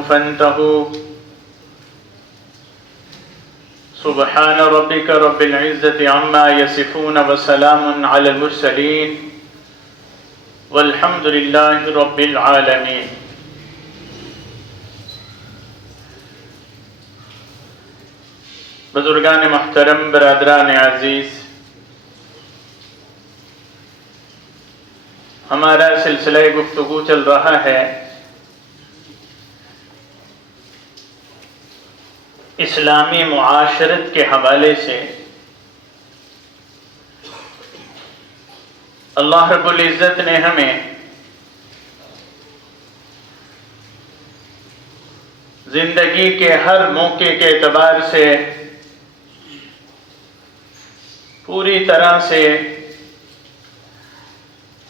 عنه فانتهوا سبحان ربك رب العزة عما يصفون وسلام على المرسلين والحمد لله رب العالمين. بزرگان محترم، برادران عزیز، ہمارا سلسلہ گفتگو چل رہا ہے اسلامی معاشرت کے حوالے سے. اللہ رب العزت نے ہمیں زندگی کے ہر موقع کے اعتبار سے پوری طرح سے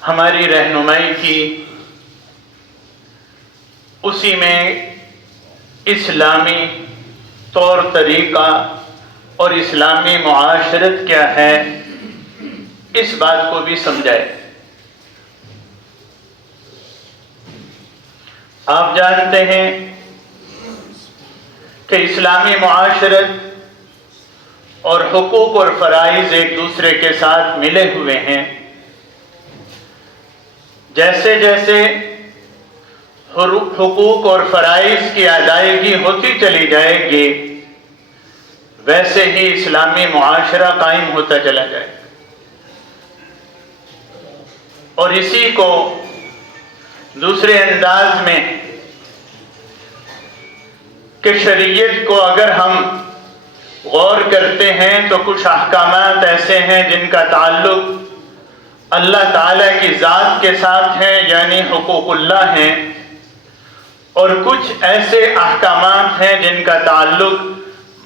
ہماری رہنمائی کی. اسی میں اسلامی طور طریقہ اور اسلامی معاشرت کیا ہے اس بات کو بھی سمجھائے. آپ جانتے ہیں کہ اسلامی معاشرت اور حقوق اور فرائض ایک دوسرے کے ساتھ ملے ہوئے ہیں. جیسے جیسے حقوق اور فرائض کی ادائیگی ہوتی چلی جائے گی ویسے ہی اسلامی معاشرہ قائم ہوتا چلا جائے گا. اور اسی کو دوسرے انداز میں کہ شریعت کو اگر ہم غور کرتے ہیں تو کچھ احکامات ایسے ہیں جن کا تعلق اللہ تعالیٰ کی ذات کے ساتھ ہے یعنی حقوق اللہ ہیں، اور کچھ ایسے احکامات ہیں جن کا تعلق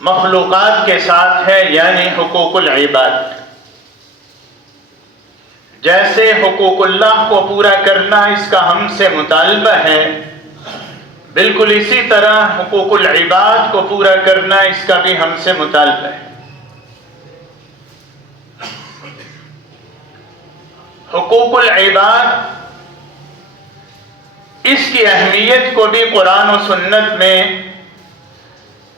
مخلوقات کے ساتھ ہے یعنی حقوق العباد. جیسے حقوق اللہ کو پورا کرنا اس کا ہم سے مطالبہ ہے، بالکل اسی طرح حقوق العباد کو پورا کرنا اس کا بھی ہم سے مطالبہ ہے. حقوق العباد اس کی اہمیت کو بھی قرآن و سنت میں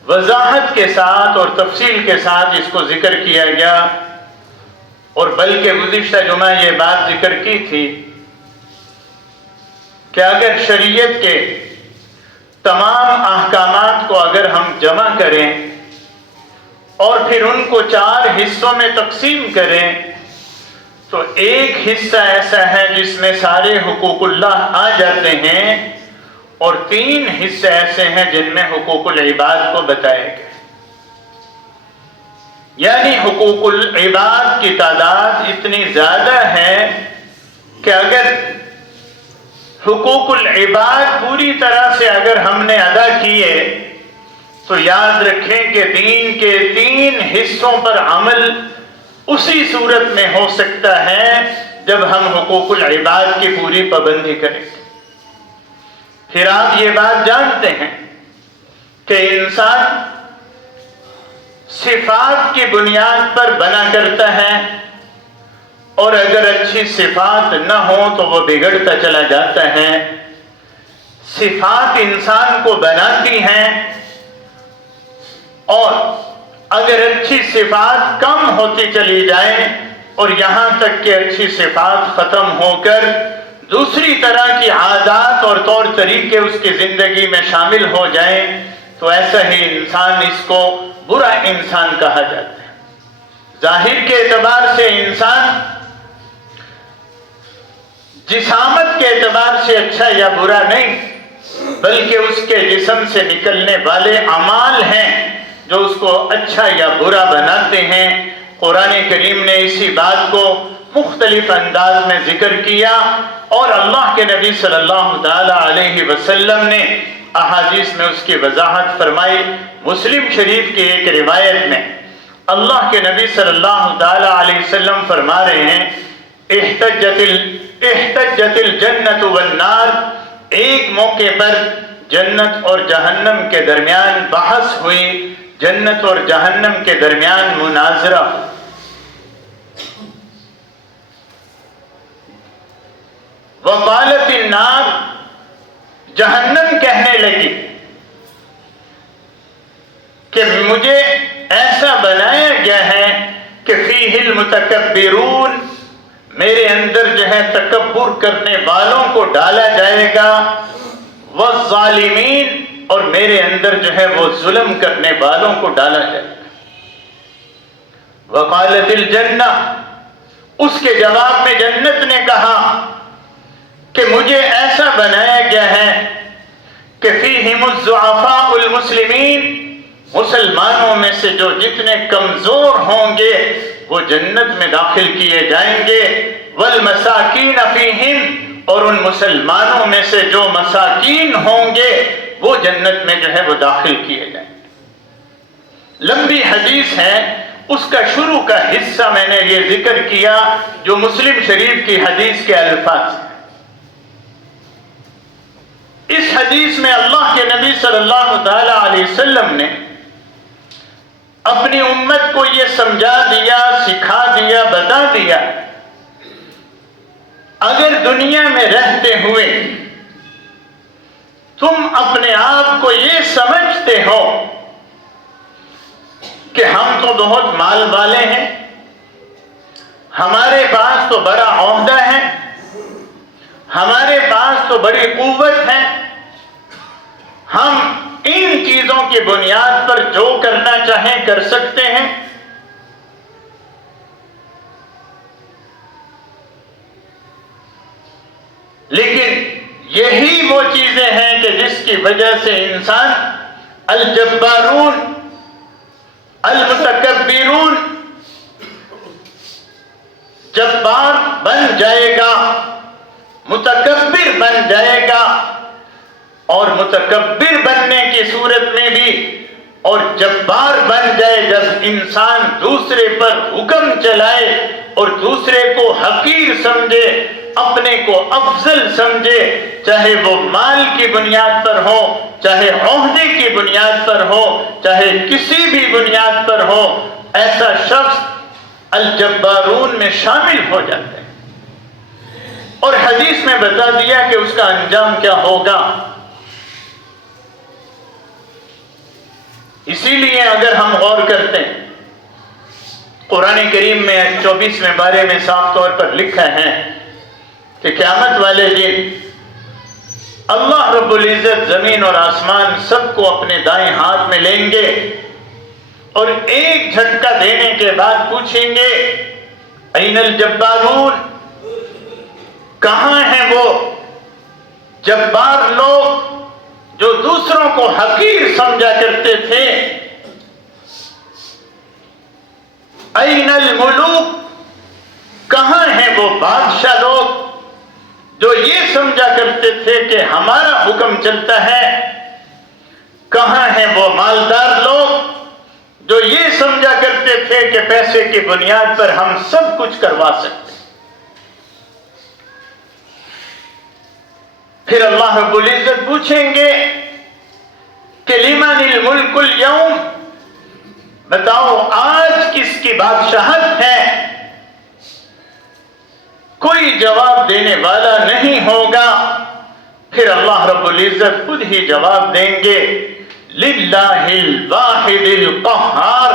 وضاحت کے ساتھ اور تفصیل کے ساتھ اس کو ذکر کیا گیا. اور بلکہ گزشتہ جمعہ یہ بات ذکر کی تھی کہ اگر شریعت کے تمام احکامات کو اگر ہم جمع کریں اور پھر ان کو 4 حصوں میں تقسیم کریں تو ایک حصہ ایسا ہے جس میں سارے حقوق اللہ آ جاتے ہیں، اور 3 حصے ایسے ہیں جن میں حقوق العباد کو بتایا گیا. یعنی حقوق العباد کی تعداد اتنی زیادہ ہے کہ اگر حقوق العباد پوری طرح سے اگر ہم نے ادا کیے تو یاد رکھیں کہ دین کے 3 حصوں پر عمل اسی صورت میں ہو سکتا ہے جب ہم حقوق العباد کی پوری پابندی کریں. پھر آپ یہ بات جانتے ہیں کہ انسان صفات کی بنیاد پر بنا کرتا ہے، اور اگر اچھی صفات نہ ہو تو وہ بگڑتا چلا جاتا ہے. صفات انسان کو بناتی ہیں، اور اگر اچھی صفات کم ہوتی چلی جائیں اور یہاں تک کہ اچھی صفات ختم ہو کر دوسری طرح کی عادات اور طور طریقے اس کی زندگی میں شامل ہو جائیں تو ایسا ہی انسان اس کو برا انسان کہا جاتا ہے. ظاہر کے اعتبار سے انسان جسامت کے اعتبار سے اچھا یا برا نہیں، بلکہ اس کے جسم سے نکلنے والے اعمال ہیں جو اس کو اچھا یا برا بناتے ہیں. قرآن کریم نے اسی بات کو مختلف انداز میں ذکر کیا، اور اللہ کے نبی صلی اللہ تعالی علیہ وسلم نے احادیث میں اس کی وضاحت فرمائی. مسلم شریف کی ایک روایت میں اللہ کے نبی صلی اللہ تعالی علیہ وسلم فرما رہے ہیں احتجت الجنت والنار. ایک موقع پر جنت اور جہنم کے درمیان بحث ہوئی، جنت اور جہنم کے درمیان مناظرہ. وقالت النار، جہنم کہنے لگی کہ مجھے ایسا بنایا گیا ہے کہ فیہ المتکبرون، میرے اندر جو ہے تکبر کرنے والوں کو ڈالا جائے گا، والظالمین، اور میرے اندر جو ہے وہ ظلم کرنے والوں کو ڈالا جائے گا۔ وقالت الجنہ، اس کے جواب میں جنت نے کہا کہ مجھے ایسا بنایا گیا ہے کہ فیہم الضعفاء المسلمین، مسلمانوں میں سے جو جتنے کمزور ہوں گے وہ جنت میں داخل کیے جائیں گے، والمساکین فیہم، اور ان مسلمانوں میں سے جو مساکین ہوں گے وہ جنت میں جو ہے وہ داخل کیے جائیں گے۔ لمبی حدیث ہے، اس کا شروع کا حصہ میں نے یہ ذکر کیا جو مسلم شریف کی حدیث کے الفاظ ہیں۔ اس حدیث میں اللہ کے نبی صلی اللہ تعالی علیہ وسلم نے اپنی امت کو یہ سمجھا دیا، سکھا دیا، بتا دیا، اگر دنیا میں رہتے ہوئے تم اپنے آپ کو یہ سمجھتے ہو کہ ہم تو بہت مال والے ہیں، ہمارے پاس تو بڑا عہدہ ہے، ہمارے پاس تو بڑی قوت ہے، ہم ان چیزوں کی بنیاد پر جو کرنا چاہیں کر سکتے ہیں، لیکن یہی وہ چیزیں ہیں کہ جس کی وجہ سے انسان الجبارون، المتکبرون، جبار بن جائے گا، متکبر بن جائے گا، اور متکبر بننے کی صورت میں بھی اور جبار بن جائے جب انسان دوسرے پر حکم چلائے اور دوسرے کو حقیر سمجھے، اپنے کو افضل سمجھے، چاہے وہ مال کی بنیاد پر ہو، چاہے عہدے کی بنیاد پر ہو، چاہے کسی بھی بنیاد پر ہو، ایسا شخص الجبارون میں شامل ہو جاتا ہے۔ اور حدیث میں بتا دیا کہ اس کا انجام کیا ہوگا۔ اسی لیے اگر ہم غور کرتے ہیں، قرآن کریم میں 24ویں بارے میں صاف طور پر لکھا ہے کہ قیامت والے دن اللہ رب العزت زمین اور آسمان سب کو اپنے دائیں ہاتھ میں لیں گے اور ایک جھٹکا دینے کے بعد پوچھیں گے این الجبارون، کہاں ہیں وہ جبار لوگ جو دوسروں کو حقیر سمجھا کرتے تھے؟ این الملوک، کہاں ہیں وہ بادشاہ لوگ جو یہ سمجھا کرتے تھے کہ ہمارا حکم چلتا ہے؟ کہاں ہیں وہ مالدار لوگ جو یہ سمجھا کرتے تھے کہ پیسے کی بنیاد پر ہم سب کچھ کروا سکتے؟ پھر اللہ رب العزت پوچھیں گے کہ لمن الملک اليوم، بتاؤ آج کس کی بادشاہت ہے؟ کوئی جواب دینے والا نہیں ہوگا۔ پھر اللہ رب العزت خود ہی جواب دیں گے للہ الواحد القہار،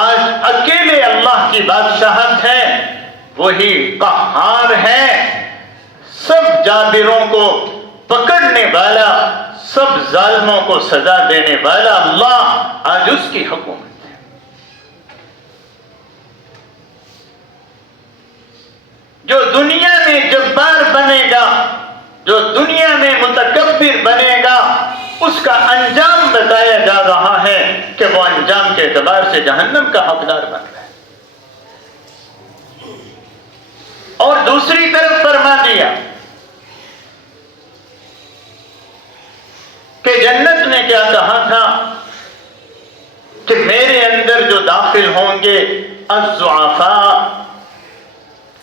آج اکیلے اللہ کی بادشاہت ہے، وہی قہار ہے، سب جابروں کو پکڑنے والا، سب ظالموں کو سزا دینے والا اللہ، آج اس کی حکومت ہے۔ جو دنیا میں جبار بنے گا، جو دنیا میں متکبر بنے گا، اس کا انجام بتایا جا رہا ہے کہ وہ انجام کے اعتبار سے جہنم کا حقدار بن رہا ہے۔ اور دوسری طرف فرما دیا کہ جنت نے کیا کہا تھا کہ میرے اندر جو داخل ہوں گے الضعفاء،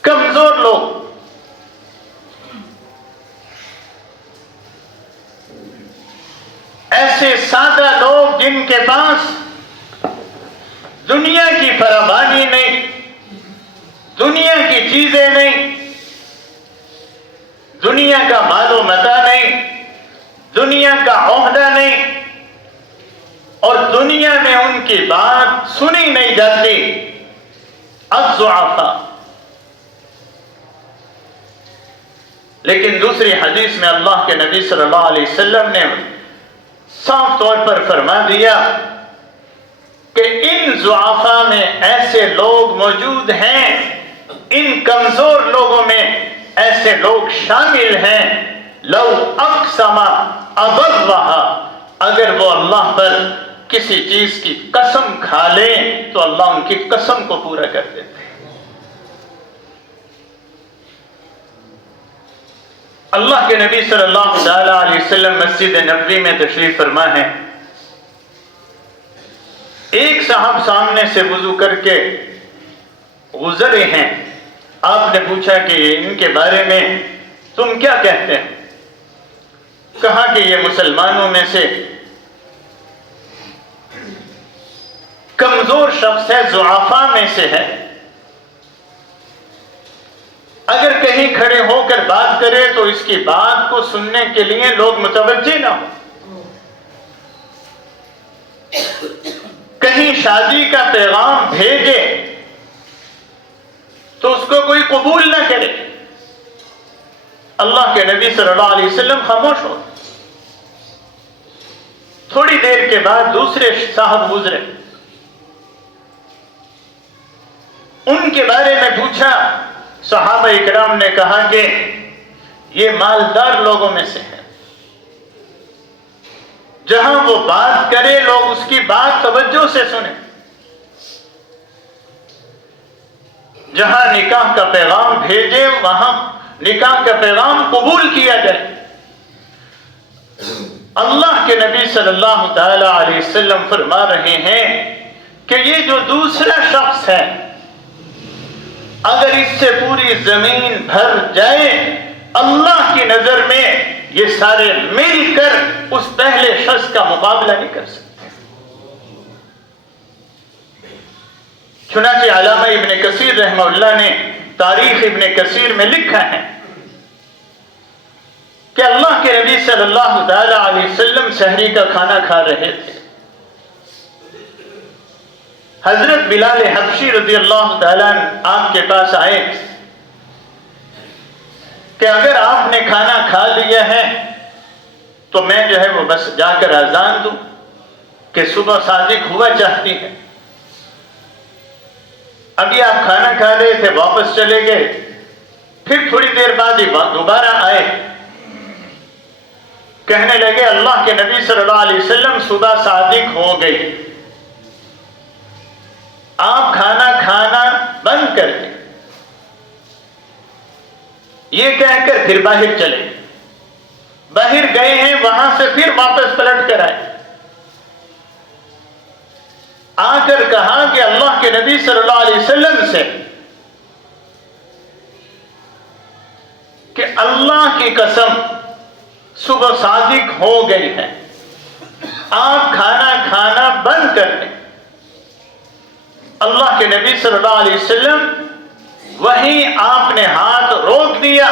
کمزور لوگ، ایسے سادہ لوگ جن کے پاس دنیا کی فراوانی نہیں، دنیا کی چیزیں نہیں، دنیا کا مال و متاع نہیں، دنیا کا عہدہ نہیں، اور دنیا میں ان کی بات سنی نہیں جاتی. الضعفاء. لیکن دوسری حدیث میں اللہ کے نبی صلی اللہ علیہ وسلم نے صاف طور پر فرما دیا کہ ان ضعفاء میں ایسے لوگ موجود ہیں، ان کمزور لوگوں میں ایسے لوگ شامل ہیں، لو اقسم ابرها، اگر وہ اللہ پر کسی چیز کی قسم کھا لیں تو اللہ ان کی قسم کو پورا کر دیتے ہیں. اللہ کے نبی صلی اللہ علیہ وسلم مسجد نبوی میں تشریف فرما ہے. ایک صاحب سامنے سے وضو کر کے گزرے ہیں. آپ نے پوچھا کہ ان کے بارے میں تم کیا کہتے ہیں؟ کہا کہ یہ مسلمانوں میں سے کمزور شخص ہے، ضعفاء میں سے ہے. اگر کہیں کھڑے ہو کر بات کرے تو اس کی بات کو سننے کے لیے لوگ متوجہ نہ ہو. کہیں شادی کا پیغام بھیجے تو اس کو کوئی قبول نہ کرے. اللہ کے نبی صلی اللہ علیہ وسلم خاموش ہو. تھوڑی دیر کے بعد دوسرے صاحب گزرے، ان کے بارے میں پوچھا. صحابہ اکرام نے کہا کہ یہ مالدار لوگوں میں سے ہے، جہاں وہ بات کرے لوگ اس کی بات توجہ سے سنیں، جہاں نکاح کا پیغام بھیجے وہاں نکاح کا پیغام قبول کیا جائے. اللہ کے نبی صلی اللہ تعالی علیہ وسلم فرما رہے ہیں کہ یہ جو دوسرا شخص ہے، اگر اس سے پوری زمین بھر جائے، اللہ کی نظر میں یہ سارے مل کر اس پہلے شخص کا مقابلہ نہیں کر سکتے. چنانچہ علامہ ابن کثیر رحمہ اللہ نے تاریخ ابن کثیر میں لکھا ہے کہ اللہ کے نبی صلی اللہ تعالی علیہ وسلم سحری کا کھانا کھا رہے تھے. حضرت بلال حبشی رضی اللہ تعالیٰ آپ کے پاس آئے کہ اگر آپ نے کھانا کھا لیا ہے تو میں جو ہے وہ بس جا کر اذان دوں کہ صبح صادق ہوا چاہتی ہے. ابھی آپ کھانا کھا رہے تھے، واپس چلے گئے، پھر تھوڑی دیر بعد ہی دوبارہ آئے، کہنے لگے اللہ کے نبی صلی اللہ علیہ وسلم صبح صادق ہو گئی، آپ کھانا کھانا بند کر دیں. یہ کہہ کر پھر باہر چلے، باہر گئے ہیں، وہاں سے پھر واپس پلٹ کر آئے. آ کر کہا کہ اللہ کے نبی صلی اللہ علیہ وسلم سے کہ اللہ کی قسم صبح صادق ہو گئی ہے، آپ کھانا کھانا بند کر دیں. اللہ کے نبی صلی اللہ علیہ وسلم وہیں آپ نے ہاتھ روک دیا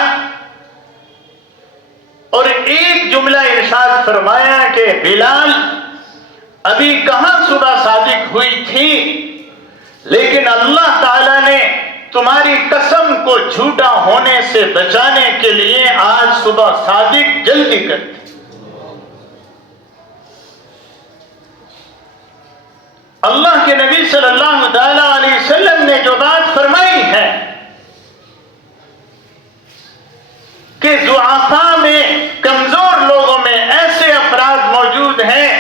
اور ایک جملہ ارشاد فرمایا کہ بلال، ابھی کہاں صبح صادق ہوئی تھی، لیکن اللہ تعالیٰ نے تمہاری قسم کو جھوٹا ہونے سے بچانے کے لیے آج صبح صادق جلدی کر دی. اللہ کے نبی صلی اللہ تعالی علیہ وسلم نے جو بات فرمائی ہے کہ ضعفاء میں، کمزور لوگوں میں ایسے افراد موجود ہیں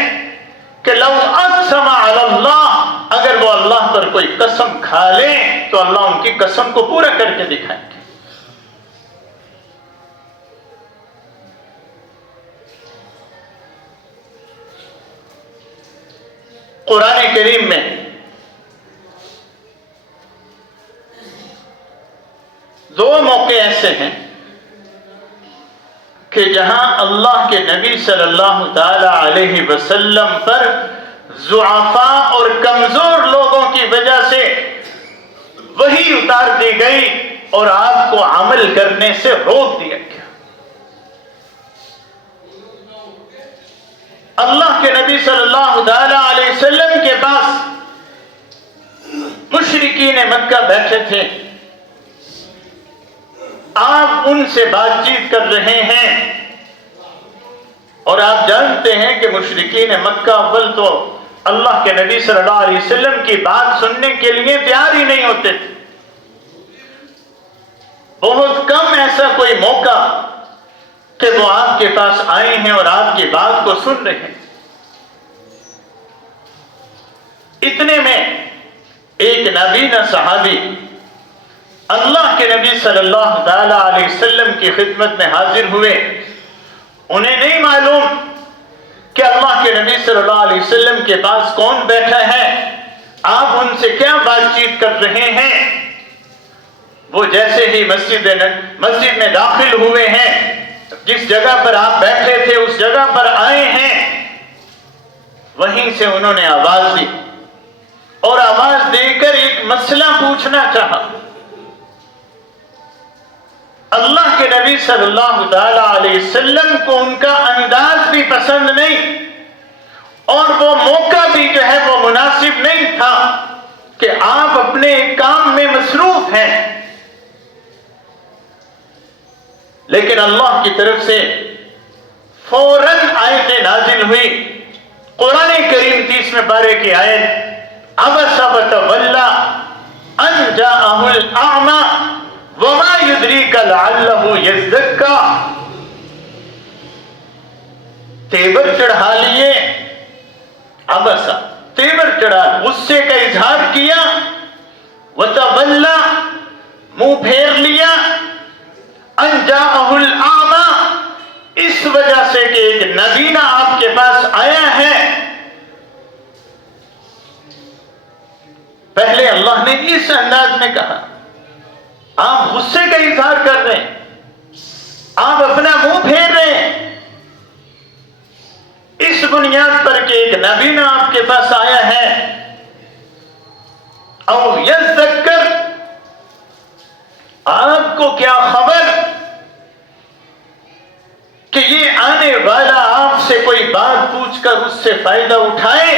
کہ لو اقسم علی اللہ، اگر وہ اللہ پر کوئی قسم کھا لیں تو اللہ ان کی قسم کو پورا کر کے دکھائیں گے. قرآن کریم میں دو موقع ایسے ہیں کہ جہاں اللہ کے نبی صلی اللہ تعالی علیہ وسلم پر ضعفاء اور کمزور لوگوں کی وجہ سے وحی اتار دی گئی اور آپ کو عمل کرنے سے روک دیا گیا. اللہ کے نبی صلی اللہ علیہ وسلم کے پاس مشرکین مکہ بیٹھے تھے، آپ ان سے بات چیت کر رہے ہیں، اور آپ جانتے ہیں کہ مشرکین مکہ اول تو اللہ کے نبی صلی اللہ علیہ وسلم کی بات سننے کے لیے تیار ہی نہیں ہوتے تھے۔ بہت کم ایسا کوئی موقع کہ وہ آپ کے پاس آئے ہیں اور آپ کی بات کو سن رہے ہیں۔ اتنے میں ایک نابینا صحابی اللہ کے نبی صلی اللہ علیہ وسلم کی خدمت میں حاضر ہوئے۔ انہیں نہیں معلوم کہ اللہ کے نبی صلی اللہ علیہ وسلم کے پاس کون بیٹھا ہے، آپ ان سے کیا بات چیت کر رہے ہیں۔ وہ جیسے ہی مسجد میں داخل ہوئے ہیں، جس جگہ پر آپ بیٹھے تھے اس جگہ پر آئے ہیں، وہیں سے انہوں نے آواز دی اور آواز دے کر ایک مسئلہ پوچھنا چاہا۔ اللہ کے نبی صلی اللہ علیہ وسلم کو ان کا انداز بھی پسند نہیں، اور وہ موقع بھی جو ہے وہ مناسب نہیں تھا کہ آپ اپنے کام میں مصروف ہیں، لیکن اللہ کی طرف سے فوراً آیت نازل ہوئی۔ قرآن کریم 30 پارے کی آیت، عبس وتولی ان جاءہ الاعمی وما یدریک لعلہ یزکا۔ تیور چڑھا لیے، عبسا تیور چڑھا، غصے کا اظہار کیا، وتولی منہ پھیر لیا، ان جاءہ الاعمی اس وجہ سے کہ ایک نبینا آپ کے پاس آیا ہے۔ پہلے اللہ نے اس انداز میں کہا، آپ غصے کا اظہار کر رہے ہیں، آپ اپنا منہ پھیر رہے ہیں، اس بنیاد پر کہ ایک نبینا آپ کے پاس آیا ہے۔ او یذکر، آپ کو کیا خبر کہ یہ آنے والا آپ سے کوئی بات پوچھ کر اس سے فائدہ اٹھائے۔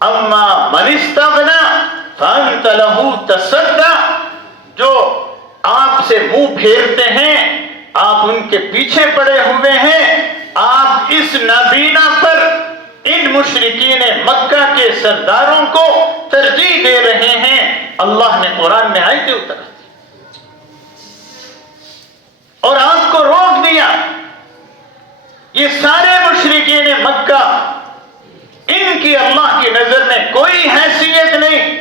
اما من استغنی فانت لہ تصدی، جو آپ سے منہ پھیرتے ہیں، آپ ان کے پیچھے پڑے ہوئے ہیں، آپ اس نابینا پر ان مشرکین مکہ کے سرداروں کو ترجیح دے رہے ہیں۔ اللہ نے قرآن میں آیتیں اتاری اور آپ کو روک دیا۔ یہ سارے مشرکین مکہ، ان کی اللہ کی نظر میں کوئی حیثیت نہیں،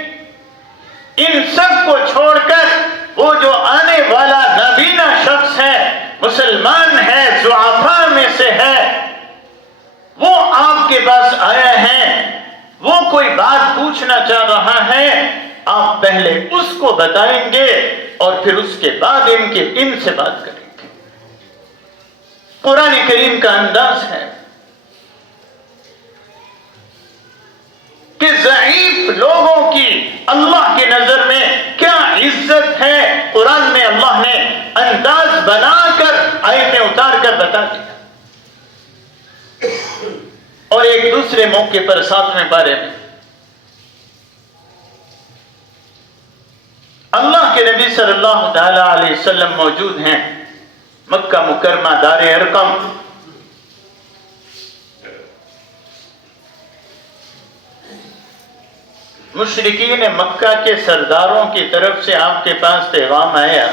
ان سب کو چھوڑ کر وہ جو آنے والا نابینا شخص ہے، مسلمان ہے، ضعفاء میں سے ہے، وہ آپ کے پاس آیا ہے، وہ کوئی بات پوچھنا چاہ رہا ہے، آپ پہلے اس کو بتائیں گے اور پھر اس کے بعد ان سے بات کریں گے۔ قرآن کریم کا انداز ہے کہ ضعیف لوگوں کی اللہ کی نظر میں کیا عزت ہے۔ قرآن میں اللہ نے انداز بنا کر آیتیں اتار کر بتا دیا۔ اور ایک دوسرے موقع پر 7ویں پارے میں اللہ کے نبی صلی اللہ علیہ وسلم موجود ہیں، مکہ مکرمہ دار ارقم۔ مشرکین مکہ کے سرداروں کی طرف سے آپ کے پاس پیغام آیا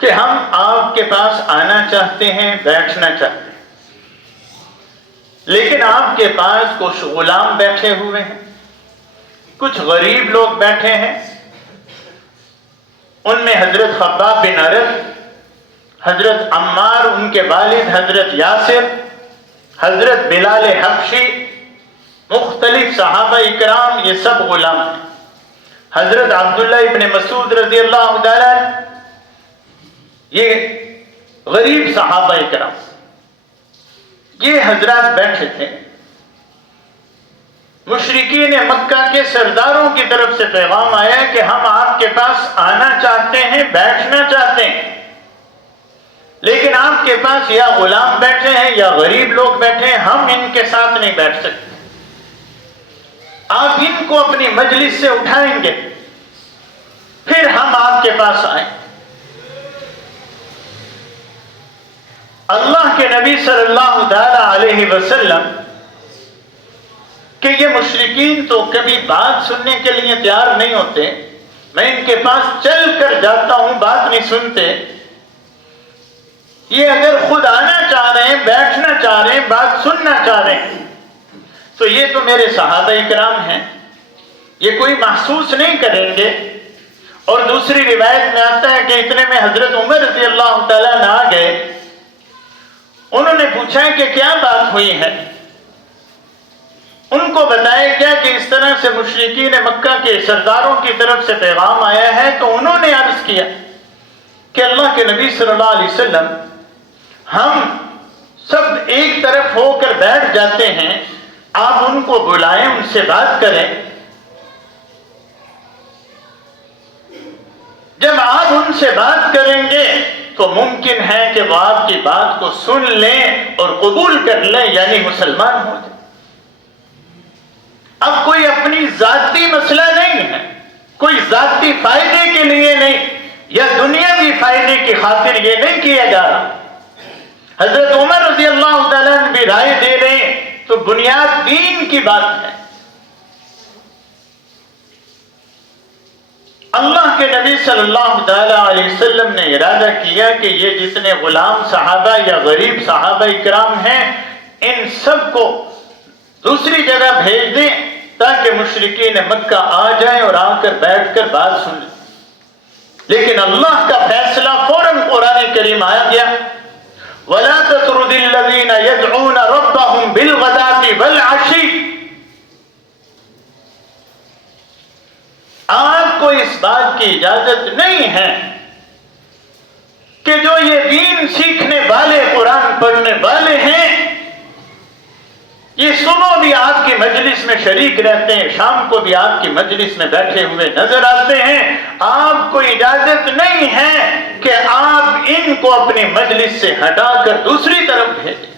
کہ ہم آپ کے پاس آنا چاہتے ہیں، بیٹھنا چاہتے ہیں، لیکن آپ کے پاس کچھ غلام بیٹھے ہوئے ہیں، کچھ غریب لوگ بیٹھے ہیں، ان میں حضرت خباب بن عرب، حضرت عمار، ان کے والد حضرت یاسر، حضرت بلال حبشی، مختلف صحابہ اکرام، یہ سب غلام ہیں۔ حضرت عبداللہ ابن مسعود رضی اللہ تعالیٰ، یہ غریب صحابہ اکرام، یہ حضرات بیٹھے تھے۔ مشرکین مکہ کے سرداروں کی طرف سے پیغام آیا کہ ہم آپ کے پاس آنا چاہتے ہیں، بیٹھنا چاہتے ہیں، لیکن آپ کے پاس یا غلام بیٹھے ہیں یا غریب لوگ بیٹھے ہیں، ہم ان کے ساتھ نہیں بیٹھ سکتے، آپ ان کو اپنی مجلس سے اٹھائیں گے پھر ہم آپ کے پاس آئیں۔ اللہ کے نبی صلی اللہ تعالی علیہ وسلم کہ یہ مشرکین تو کبھی بات سننے کے لیے تیار نہیں ہوتے، میں ان کے پاس چل کر جاتا ہوں، بات نہیں سنتے، یہ اگر خود آنا چاہ رہے ہیں، بیٹھنا چاہ رہے ہیں، بات سننا چاہ رہے ہیں تو یہ تو میرے صحابہ اکرام ہیں، یہ کوئی محسوس نہیں کریں گے۔ اور دوسری روایت میں آتا ہے کہ اتنے میں حضرت عمر رضی اللہ تعالیٰ عنہ آ گئے، انہوں نے پوچھا کہ کیا بات ہوئی ہے؟ ان کو بتایا گیا کہ اس طرح سے مشرکین مکہ کے سرداروں کی طرف سے پیغام آیا ہے، تو انہوں نے عرض کیا کہ اللہ کے نبی صلی اللہ علیہ وسلم ہم سب ایک طرف ہو کر بیٹھ جاتے ہیں، آپ ان کو بلائیں، ان سے بات کریں، جب آپ ان سے بات کریں گے تو ممکن ہے کہ وہ آپ کی بات کو سن لیں اور قبول کر لیں، یعنی مسلمان ہو جائیں۔ اب کوئی اپنی ذاتی مسئلہ نہیں ہے، کوئی ذاتی فائدے کے لیے نہیں یا دنیاوی فائدے کی خاطر یہ نہیں کیا جا رہا۔ حضرت عمر رضی اللہ تعالیٰ عنہ بھی رائے دے رہے ہیں تو بنیاد دین کی بات ہے۔ اللہ کے نبی صلی اللہ تعالیٰ علیہ وسلم نے ارادہ کیا کہ یہ جتنے غلام صحابہ یا غریب صحابہ اکرام ہیں ان سب کو دوسری جگہ بھیج دیں تاکہ مشرکین مکہ آ جائیں اور آ کر بیٹھ کر بات سن لیں۔ لیکن اللہ کا فیصلہ فوراً قرآن کریم آیا گیا، وَلَا تَطْرُدِ الَّذِينَ يَدْعُونَ رَبَّهُمْ بِالْغَدَاةِ وَالْعَشِيِّ۔ آپ کو اس بات کی اجازت نہیں ہے کہ جو یہ دین سیکھنے والے، قرآن پڑھنے والے ہیں، یہ صبح بھی آپ کی مجلس میں شریک رہتے ہیں، شام کو بھی آپ کی مجلس میں بیٹھے ہوئے نظر آتے ہیں، آپ کو اجازت نہیں ہے کہ آپ ان کو اپنی مجلس سے ہٹا کر دوسری طرف بھیجیں۔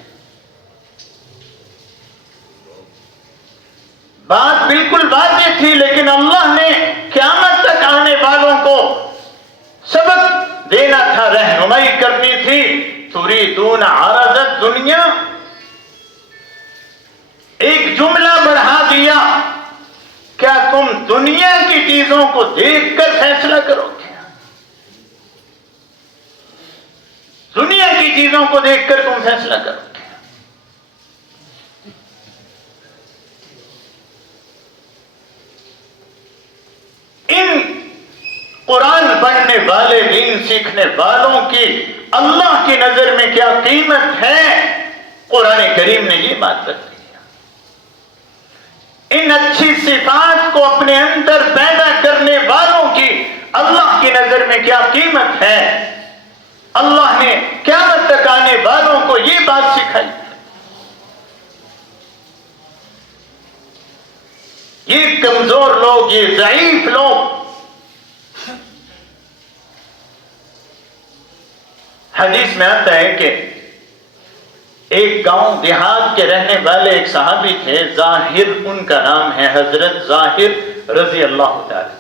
بات بالکل واضح تھی، لیکن اللہ نے قیامت تک آنے والوں کو سبق دینا تھا، رہنمائی کرنی تھی۔ تُرِيدُونَ عَرَضَ الدُّنْيَا، ایک جملہ بڑھا دیا، کیا تم دنیا کی چیزوں کو دیکھ کر فیصلہ کرو گے؟ دنیا کی چیزوں کو دیکھ کر تم فیصلہ کرو گے؟ ان قرآن پڑھنے والے، دین سیکھنے والوں کی اللہ کی نظر میں کیا قیمت ہے؟ قرآن کریم نے یہ بات رکھی۔ ان اچھی صفات کو اپنے اندر پیدا کرنے والوں کی اللہ کی نظر میں کیا قیمت ہے؟ اللہ نے قیامت تک آنے والوں کو یہ بات سکھائی۔ یہ کمزور لوگ، یہ ضعیف لوگ، حدیث میں آتا ہے کہ ایک گاؤں دیہات کے رہنے والے ایک صحابی تھے، ظاہر ان کا نام ہے، حضرت ظاہر رضی اللہ تعالی۔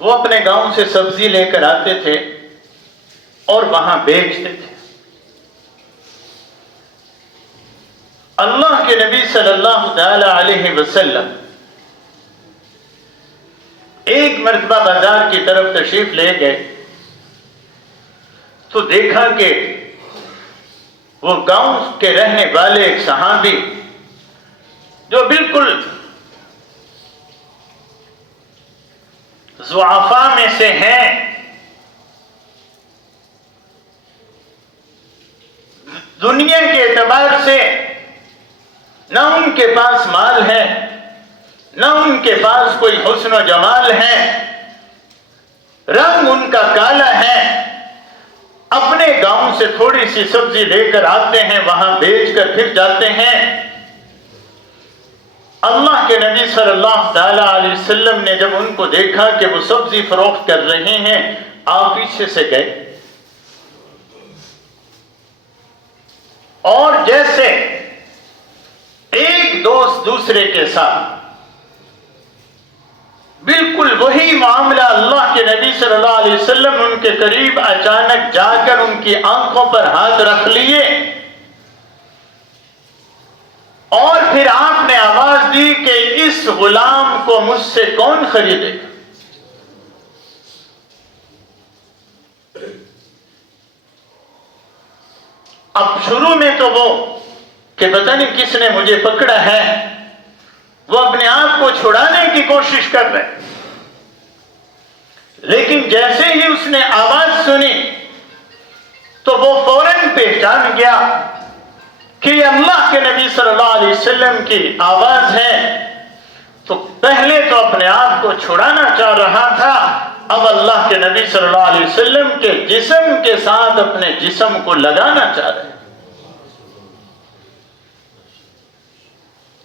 وہ اپنے گاؤں سے سبزی لے کر آتے تھے اور وہاں بیچتے تھے۔ اللہ کے نبی صلی اللہ تعالی علیہ وسلم ایک مرتبہ بازار کی طرف تشریف لے گئے تو دیکھا کہ وہ گاؤں کے رہنے والے ایک صحابی جو بالکل ضعفاء میں سے ہیں، دنیا کے اعتبار سے نہ ان کے پاس مال ہے، نہ ان کے پاس کوئی حسن و جمال ہے، رنگ ان کا کالا ہے، اپنے گاؤں سے تھوڑی سی سبزی لے کر آتے ہیں، وہاں بیچ کر پھر جاتے ہیں۔ اللہ کے نبی صلی اللہ تعالی علیہ وسلم نے جب ان کو دیکھا کہ وہ سبزی فروخت کر رہے ہیں آپ پیچھے سے گئے اور جیسے ایک دوست دوسرے کے ساتھ بالکل وہی معاملہ اللہ کے نبی صلی اللہ علیہ وسلم ان کے قریب اچانک جا کر ان کی آنکھوں پر ہاتھ رکھ لیے اور پھر آپ نے آواز دی کہ اس غلام کو مجھ سے کون خریدے گا؟ اب شروع میں تو وہ کہ پتہ نہیں کس نے مجھے پکڑا ہے، وہ اپنے آپ کو چھڑانے کی کوشش کر رہے، لیکن جیسے ہی اس نے آواز سنی تو وہ فوراً پہچان گیا کہ یہ اللہ کے نبی صلی اللہ علیہ وسلم کی آواز ہے، تو پہلے تو اپنے آپ کو چھڑانا چاہ رہا تھا، اب اللہ کے نبی صلی اللہ علیہ وسلم کے جسم کے ساتھ اپنے جسم کو لگانا چاہ رہے۔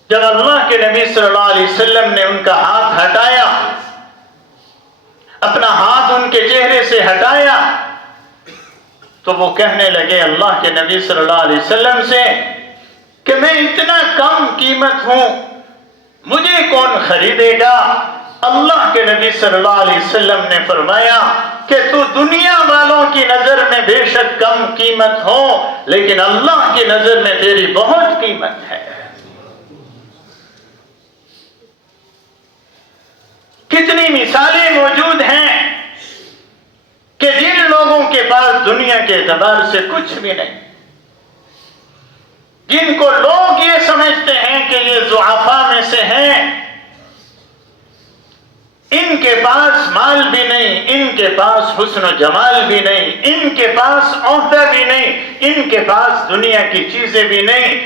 جب اللہ کے نبی صلی اللہ علیہ وسلم نے ان کا ہاتھ ہٹایا، اپنا ہاتھ ان کے چہرے سے ہٹایا، تو وہ کہنے لگے اللہ کے نبی صلی اللہ علیہ وسلم سے کہ میں اتنا کم قیمت ہوں، مجھے کون خریدے گا؟ اللہ کے نبی صلی اللہ علیہ وسلم نے فرمایا کہ تو دنیا والوں کی نظر میں بے شک کم قیمت ہو، لیکن اللہ کی نظر میں تیری بہت قیمت ہے۔ کتنی مثالیں موجود ہیں کہ جن لوگوں کے پاس دنیا کے اعتبار سے کچھ بھی نہیں، جن کو لوگ یہ سمجھتے ہیں کہ یہ ضعفاء میں سے ہیں، ان کے پاس مال بھی نہیں، ان کے پاس حسن و جمال بھی نہیں، ان کے پاس عہدہ بھی نہیں، ان کے پاس دنیا کی چیزیں بھی نہیں،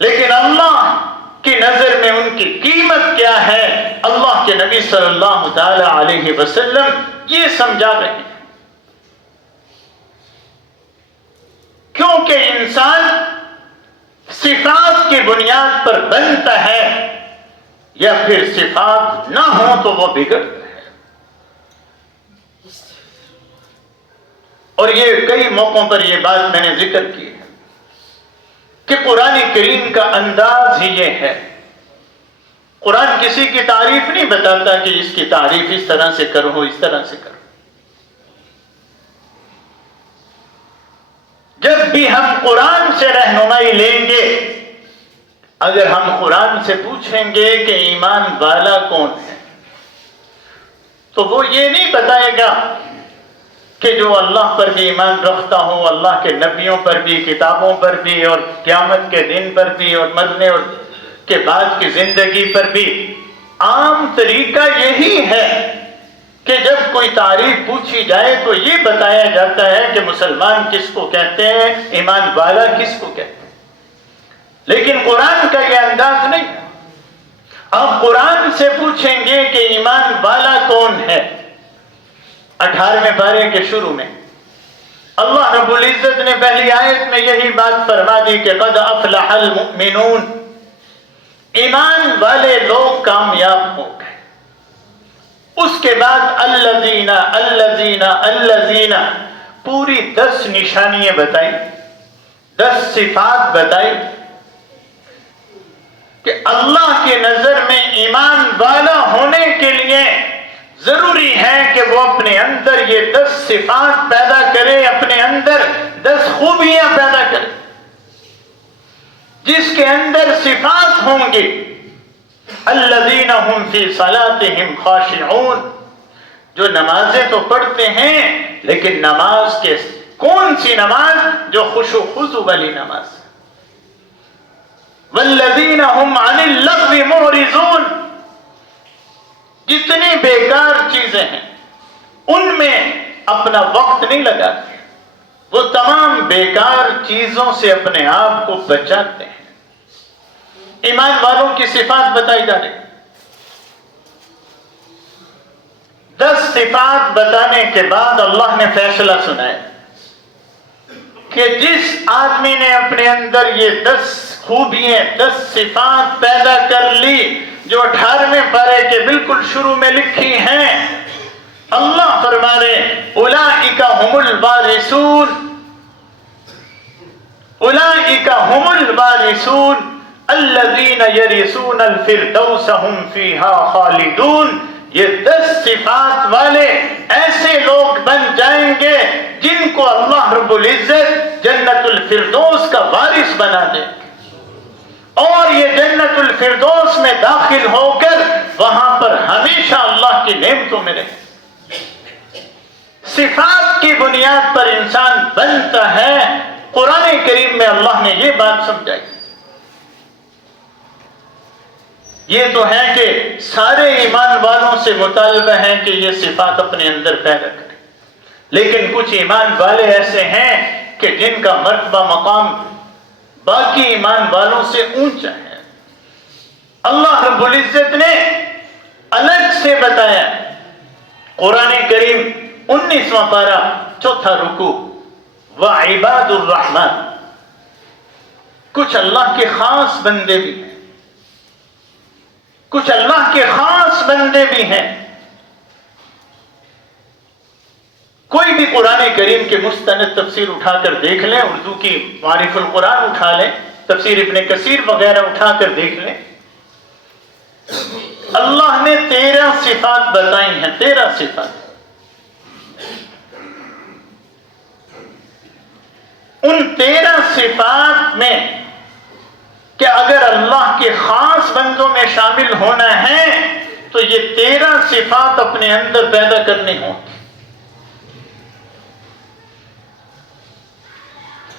لیکن اللہ کی نظر میں ان کی قیمت کیا ہے؟ اللہ کے نبی صلی اللہ تعالی علیہ وسلم یہ سمجھا رہے ہیں، کیونکہ انسان صفات کی بنیاد پر بنتا ہے، یا پھر صفات نہ ہو تو وہ بگڑتا ہے۔ اور یہ کئی موقعوں پر یہ بات میں نے ذکر کی ہے کہ قرآن کریم کا انداز ہی یہ ہے، قرآن کسی کی تعریف نہیں بتاتا کہ اس کی تعریف اس طرح سے کرو، اس طرح سے کرو۔ جب بھی ہم قرآن سے رہنمائی لیں گے، اگر ہم قرآن سے پوچھیں گے کہ ایمان والا کون ہے، تو وہ یہ نہیں بتائے گا کہ جو اللہ پر بھی ایمان رکھتا ہو، اللہ کے نبیوں پر بھی، کتابوں پر بھی، اور قیامت کے دن پر بھی، اور مرنے اور کے بعد کی زندگی پر بھی۔ عام طریقہ یہی ہے کہ جب کوئی تعریف پوچھی جائے تو یہ بتایا جاتا ہے کہ مسلمان کس کو کہتے ہیں، ایمان والا کس کو کہتے ہیں، لیکن قرآن کا یہ انداز نہیں۔ اب قرآن سے پوچھیں گے کہ ایمان والا کون ہے، 18ویں پارے کے شروع میں اللہ رب العزت نے پہلی آیت میں یہی بات فرما دی کہ قد افلح المؤمنون، ایمان والے لوگ کامیاب ہو گئے۔ اس کے بعد الذین الذین الذین پوری 10 نشانیاں بتائی، 10 صفات بتائی کہ اللہ کی نظر میں ایمان والا ہونے کے لیے ضروری ہے کہ وہ اپنے اندر یہ 10 صفات پیدا کرے، اپنے اندر 10 خوبیاں پیدا کرے۔ جس کے اندر صفات ہوں گی، الذین هم فی صلاتهم خاشعون، جو نمازیں تو پڑھتے ہیں لیکن نماز کے کون سی نماز؟ جو خشوع و خضوع والی نماز۔ والذین هم عن اللغو معرضون، جتنی بیکار چیزیں ہیں ان میں اپنا وقت نہیں لگاتے، وہ تمام بیکار چیزوں سے اپنے آپ کو بچاتے ہیں۔ ایمان والوں کی صفات بتائی جا رہی، 10 صفات بتانے کے بعد اللہ نے فیصلہ سنایا کہ جس آدمی نے اپنے اندر یہ 10 خوبیاں، 10 صفات پیدا کر لی جو 18ویں پارے کے بالکل شروع میں لکھی ہیں، اللہ فرما رہے اولئک هم الوارثون، اولئک هم الوارثون الذین یرثون الفردوس هم فیها خالدون۔ یہ 10 صفات والے ایسے لوگ بن جائیں گے جن کو اللہ رب العزت جنت الفردوس کا وارث بنا دے، اور یہ جنت الفردوس میں داخل ہو کر وہاں پر ہمیشہ اللہ کی نعمتوں میں رہے۔ صفات کی بنیاد پر انسان بنتا ہے۔ قرآن کریم میں اللہ نے یہ بات سمجھائی۔ یہ تو ہے کہ سارے ایمان والوں سے مطالبہ ہے کہ یہ صفات اپنے اندر پیدا کریں، لیکن کچھ ایمان والے ایسے ہیں کہ جن کا مرتبہ مقام باقی ایمان والوں سے اونچا ہے۔ اللہ رب العزت نے الگ سے بتایا، قرآن کریم 19واں پارہ 4تھا رکوع، وعباد الرحمن، کچھ اللہ کے خاص بندے بھی ہیں، کچھ اللہ کے خاص بندے بھی ہیں۔ کوئی بھی قرآن کریم کے مستند تفسیر اٹھا کر دیکھ لیں، اردو کی معارف القرآن اٹھا لیں، تفسیر ابن کثیر وغیرہ اٹھا کر دیکھ لیں، اللہ نے 13 صفات بتائی ہیں، 13 صفات۔ ان 13 صفات میں کہ اگر اللہ کے خاص بندوں میں شامل ہونا ہے تو یہ 13 صفات اپنے اندر پیدا کرنی ہوں۔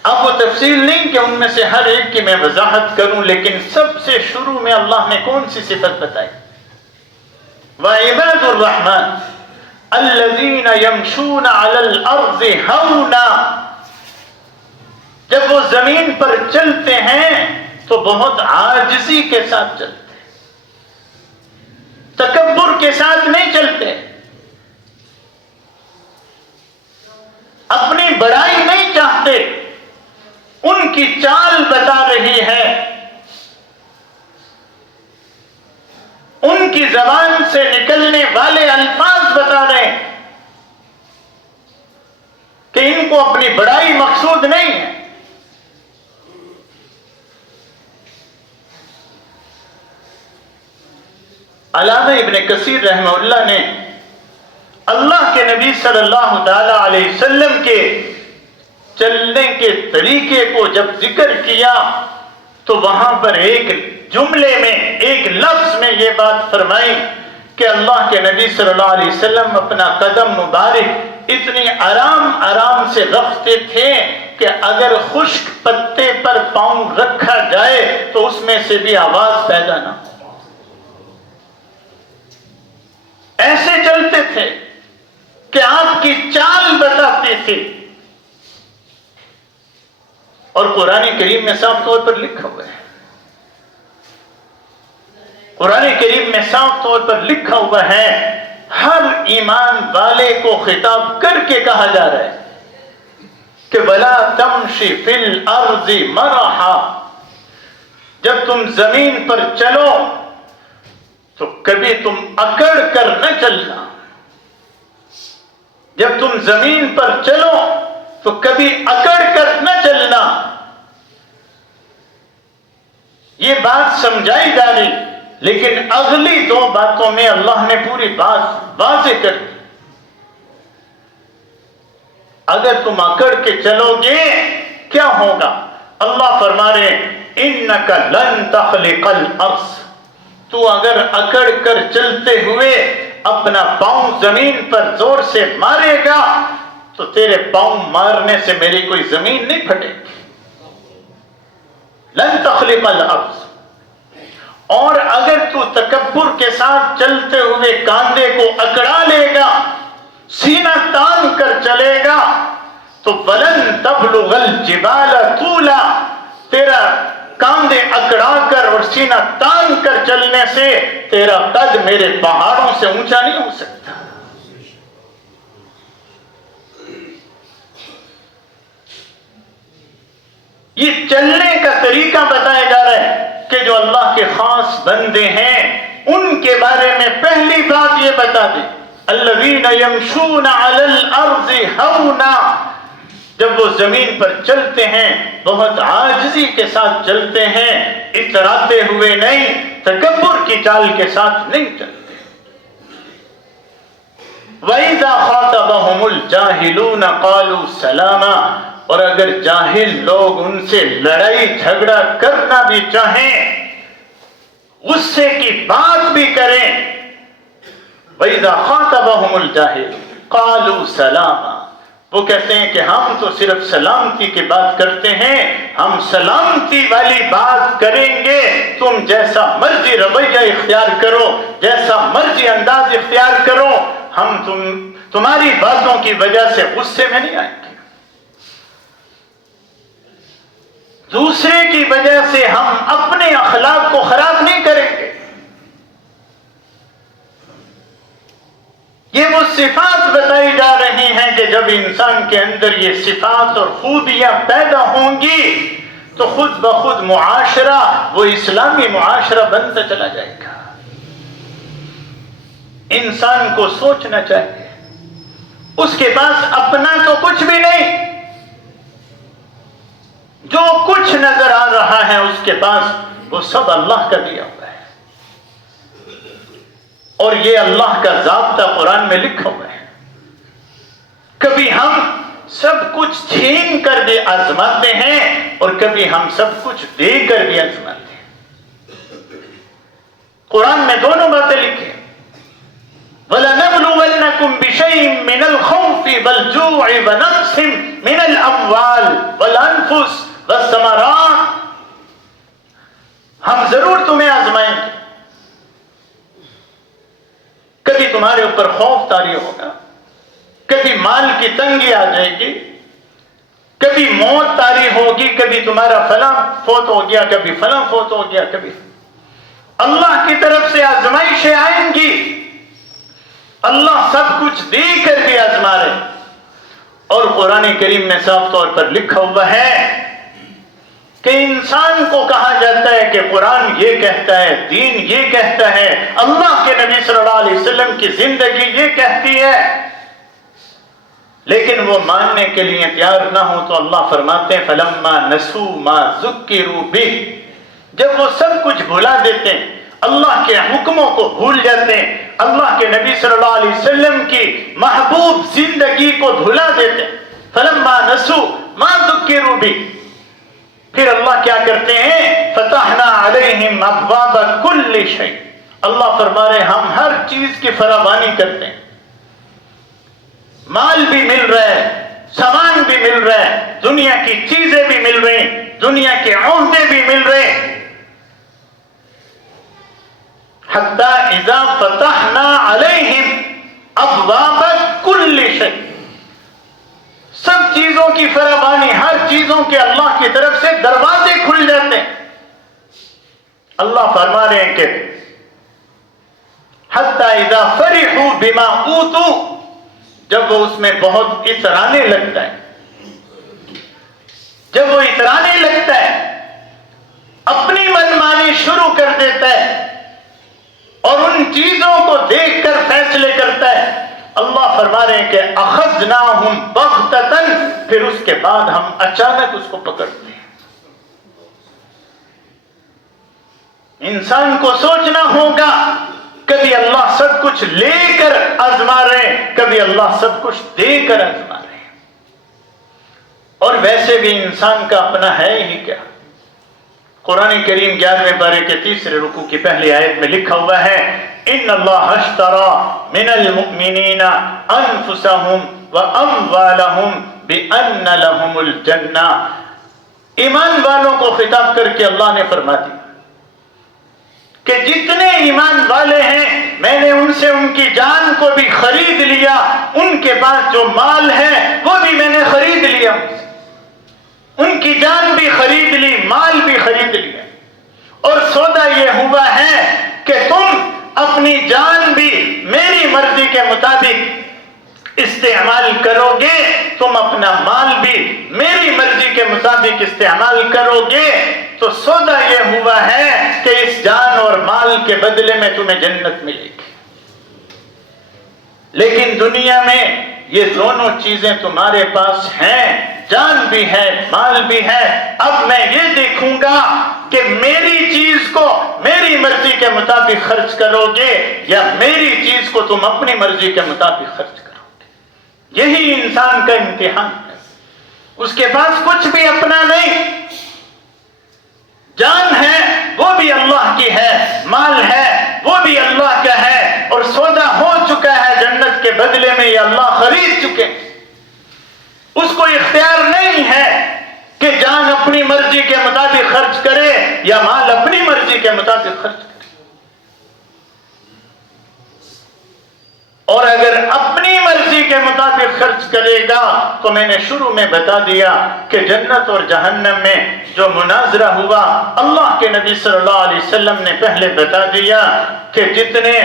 اب وہ تفصیل نہیں کہ ان میں سے ہر ایک کی میں وضاحت کروں، لیکن سب سے شروع میں اللہ نے کون سی صفت بتائی؟ وَعِبَادُ الرَّحْمَنِ الَّذِينَ يَمْشُونَ عَلَى الْأَرْضِ هَوْنًا، جب وہ زمین پر چلتے ہیں تو بہت عاجزی کے ساتھ چلتے ہیں، تکبر کے ساتھ نہیں چلتے، اپنی بڑائی نہیں چاہتے۔ ان کی چال بتا رہی ہے، ان کی زبان سے نکلنے والے الفاظ بتا رہے ہیں کہ ان کو اپنی بڑائی مقصود نہیں ہے۔ علامہ ابن کثیر رحمہ اللہ نے اللہ کے نبی صلی اللہ تعالی علیہ وسلم کے چلنے کے طریقے کو جب ذکر کیا تو وہاں پر ایک جملے میں، ایک لفظ میں یہ بات فرمائی کہ اللہ کے نبی صلی اللہ علیہ وسلم اپنا قدم مبارک اتنی آرام آرام سے رکھتے تھے کہ اگر خشک پتے پر پاؤں رکھا جائے تو اس میں سے بھی آواز پیدا نہ ہو، ایسے چلتے تھے کہ آپ کی چال بتاتی تھی۔ اور قرآن کریم میں صاف طور پر لکھا ہوا ہے، قرآن کریم میں صاف طور پر لکھا ہوا ہے، ہر ایمان والے کو خطاب کر کے کہا جا رہا ہے کہ وَلَا تَمْشِ فِي الْأَرْضِ مَرَحًا، جب تم زمین پر چلو تو کبھی تم اکڑ کر نہ چلنا، جب تم زمین پر چلو تو کبھی اکڑ کر نہ چلنا۔ یہ بات سمجھائی جا رہی، لیکن اگلی 2 باتوں میں اللہ نے پوری بات واضح کر دی۔ اگر تم اکڑ کے چلو گے کیا ہوگا؟ اللہ فرما رہے اِنَّكَ لَن تَخْلِقَ الْأَرْضَ، تو اگر اکڑ کر چلتے ہوئے اپنا پاؤں زمین پر زور سے مارے گا تو تیرے پاؤں مارنے سے میری کوئی زمین نہیں پھٹے گی۔ لن تخلق الارض۔ اور اگر تو تکبر کے ساتھ چلتے ہوئے کاندھے کو اکڑا لے گا، سینہ تان کر چلے گا تو ولن تبلغ الجبال طولا، تیرا کاندھے اکڑا کر اور سینہ تان کر چلنے سے تیرا قد میرے پہاڑوں سے اونچا نہیں ہو سکتا۔ یہ چلنے کا طریقہ بتایا جا رہا ہے کہ جو اللہ کے خاص بندے ہیں ان کے بارے میں پہلی بات یہ بتا دی الذین یمشون علی الارض ہونا، جب وہ زمین پر چلتے ہیں بہت عاجزی کے ساتھ چلتے ہیں، اتراتے ہوئے نہیں، تکبر کی چال کے ساتھ نہیں چلتے۔ وَإِذَا خَاطَبَهُمُ الْجَاهِلُونَ قَالُوا سَلَامًا، اور اگر جاہل لوگ ان سے لڑائی جھگڑا کرنا بھی چاہیں، غصے کی بات بھی کریں، وَإِذَا خَاطَبَهُمُ الْجَاهِلُونَ قَالُوا سَلَامًا، وہ کہتے ہیں کہ ہم تو صرف سلامتی کی بات کرتے ہیں، ہم سلامتی والی بات کریں گے، تم جیسا مرضی رویہ اختیار کرو، جیسا مرضی انداز اختیار کرو، ہم تمہاری باتوں کی وجہ سے غصے میں نہیں آئیں گے، دوسرے کی وجہ سے ہم اپنے اخلاق کو خراب نہیں کریں گے۔ یہ وہ صفات بتائی جا رہی ہیں کہ جب انسان کے اندر یہ صفات اور خوبیاں پیدا ہوں گی تو خود بخود معاشرہ وہ اسلامی معاشرہ بنتا چلا جائے گا۔ انسان کو سوچنا چاہیے، اس کے پاس اپنا تو کچھ بھی نہیں، جو کچھ نظر آ رہا ہے اس کے پاس وہ سب اللہ کا دیا ہوا ہے، اور یہ اللہ کا ضابطہ قرآن میں لکھا ہوا ہے۔ کبھی ہم سب کچھ چھین کر بھی آزماتے ہیں اور کبھی ہم سب کچھ دے کر بھی آزماتے ہیں۔ قرآن میں دونوں باتیں لکھی ہیں۔ وَلَنَبْلُوَنَّكُمْ بِشَيْءٍ مِّنَ الْخَوْفِ وَالْجُوعِ وَنَقْصٍ مِّنَ الْأَمْوَالِ وَالْأَنفُسِ وَالثَّمَرَاتِ، ہم ضرور تمہیں آزمائیں گے، کبھی تمہارے اوپر خوف طاری ہوگا، کبھی مال کی تنگی آ جائے گی، کبھی موت طاری ہوگی، کبھی تمہارا فلاں فوت ہو گیا، کبھی فلاں فوت ہو گیا، کبھی اللہ کی طرف سے آزمائشیں آئیں گی۔ اللہ سب کچھ دے کر بھی آزما رہے، اور قرآن کریم میں صاف طور پر لکھا ہوا ہے کہ انسان کو کہا جاتا ہے کہ قرآن یہ کہتا ہے، دین یہ کہتا ہے، اللہ کے نبی صلی اللہ علیہ وسلم کی زندگی یہ کہتی ہے، لیکن وہ ماننے کے لیے تیار نہ ہو تو اللہ فرماتے ہیں فَلَمَّا نَسُوا مَا ذُكِّرُوا بِهِ، جب وہ سب کچھ بھلا دیتے ہیں، اللہ کے حکموں کو بھول جاتے ہیں، اللہ کے نبی صلی اللہ علیہ وسلم کی محبوب زندگی کو بھلا دیتے ہیں، فَلَمَّا نَسُوا مَا ذُكِّرُوا بِهِ، پھر اللہ کیا کرتے ہیں فَتَحْنَا عَلَيْهِمْ أَبْوَابَ كُلِّ شَيْءٍ، اللہ فرما رہے ہم ہر چیز کی فراوانی کرتے ہیں، مال بھی مل رہا ہے، سامان بھی مل رہا ہے، دنیا کی چیزیں بھی مل رہی ہیں، دنیا کے عہدے بھی مل رہے ہیں، حَتَّى إِذَا فَتَحْنَا عَلَيْهِمْ أَبْوَابَ كُلِّ شَيْءٍ، سب چیزوں کی فراوانی، ہر چیزوں کے اللہ کی طرف سے دروازے کھل جاتے ہیں۔ اللہ فرما رہے ہیں کہ حَتَّى إِذَا فَرِحُوا بِمَا أُوتُوا، جب وہ اس میں بہت اترانے لگتا ہے، جب وہ اترانے لگتا ہے، اپنی منمانی شروع کر دیتا ہے اور ان چیزوں کو دیکھ کر فیصلے کرتا ہے، اللہ فرما رہے ہیں کہ اخذناہم بغتۃ، پھر اس کے بعد ہم اچانک اس کو پکڑتے ہیں۔ انسان کو سوچنا ہوگا، کبھی اللہ سب کچھ لے کر آزما رہے ہیں، کبھی اللہ سب کچھ دے کر آزما رہے ہیں، اور ویسے بھی انسان کا اپنا ہے ہی کیا۔ قرآن کریم 11ویں پارے کے 3 رکوع کی پہلی آیت میں لکھا ہوا ہے ان اللہ اشترى من المؤمنین انفسهم واموالهم بان لهم الجنہ، ایمان والوں کو خطاب کر کے اللہ نے فرما دیا کہ جتنے ایمان والے ہیں میں نے ان سے ان کی جان کو بھی خرید لیا، ان کے پاس جو مال ہے وہ بھی میں نے خرید لیا، ان کی جان بھی خرید لی، مال بھی خرید لیا، اور سودا یہ ہوا ہے کہ تم اپنی جان بھی میری مرضی کے مطابق استعمال کرو گے، تم اپنا مال بھی میری مرضی کے مطابق استعمال کرو گے، تو سودا یہ ہوا ہے کہ اس جان اور مال کے بدلے میں تمہیں جنت ملے گی۔ لیکن دنیا میں یہ دونوں چیزیں تمہارے پاس ہیں، جان بھی ہے، مال بھی ہے۔ اب میں یہ دیکھوں گا کہ میری چیز کو میری مرضی کے مطابق خرچ کرو گے یا میری چیز کو تم اپنی مرضی کے مطابق خرچ کرو گے۔ یہی انسان کا امتحان ہے۔ اس کے پاس کچھ بھی اپنا نہیں، جان ہے وہ بھی اللہ کی ہے، مال ہے وہ بھی اللہ کا ہے، اور سودا ہو چکا ہے جنت کے بدلے میں، یہ اللہ خرید چکے۔ اس کو اختیار نہیں ہے کہ جان اپنی مرضی کے مطابق خرچ کرے یا مال اپنی مرضی کے مطابق خرچ کرے۔ اور اگر اپنی مرضی کے مطابق خرچ کرے گا تو میں نے شروع میں بتا دیا کہ جنت اور جہنم میں جو مناظرہ ہوا، اللہ کے نبی صلی اللہ علیہ وسلم نے پہلے بتا دیا کہ جتنے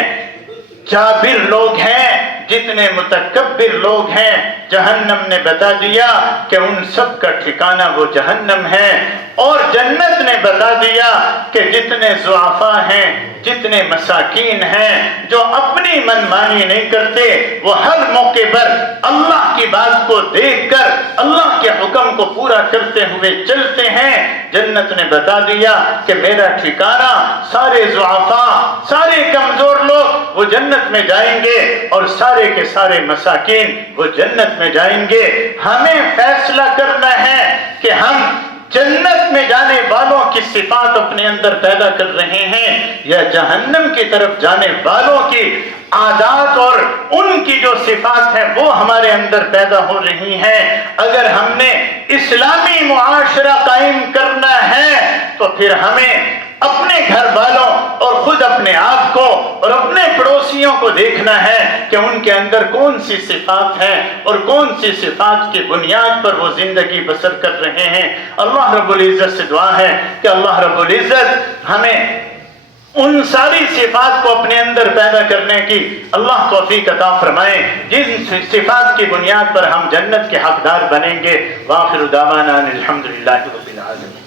جابر لوگ ہیں، جتنے متکبر لوگ ہیں، جہنم نے بتا دیا کہ ان سب کا ٹھکانہ وہ جہنم ہے۔ اور جنت نے بتا دیا کہ جتنے ضعفاء ہیں، جتنے مساکین ہیں، جو اپنی منمانی نہیں کرتے، وہ ہر موقع پر اللہ کی بات کو دیکھ کر اللہ کے حکم کو پورا کرتے ہوئے چلتے ہیں، جنت نے بتا دیا کہ میرا ٹھکانہ سارے ضعفاء، سارے کمزور لوگ وہ جنت میں جائیں گے اور سارے کے سارے مساکین وہ جنت میں جائیں گے۔ ہمیں فیصلہ کرنا ہے کہ ہم جنت میں جانے والوں کی صفات اپنے اندر پیدا کر رہے ہیں یا جہنم کی طرف جانے والوں کی عادات اور ان کی جو صفات ہے وہ ہمارے اندر پیدا ہو رہی ہیں۔ اگر ہم نے اسلامی معاشرہ قائم کرنا ہے تو پھر ہمیں اپنے گھر والوں اور خود اپنے آپ کو اور اپنے پڑوسیوں کو دیکھنا ہے کہ ان کے اندر کون سی صفات ہیں اور کون سی صفات کی بنیاد پر وہ زندگی بسر کر رہے ہیں۔ اللہ رب العزت سے دعا ہے کہ اللہ رب العزت ہمیں ان ساری صفات کو اپنے اندر پیدا کرنے کی اللہ توفیق عطا فرمائے جن صفات کی بنیاد پر ہم جنت کے حقدار بنیں گے۔ وآخر دعوانا الحمدللہ رب العالمین۔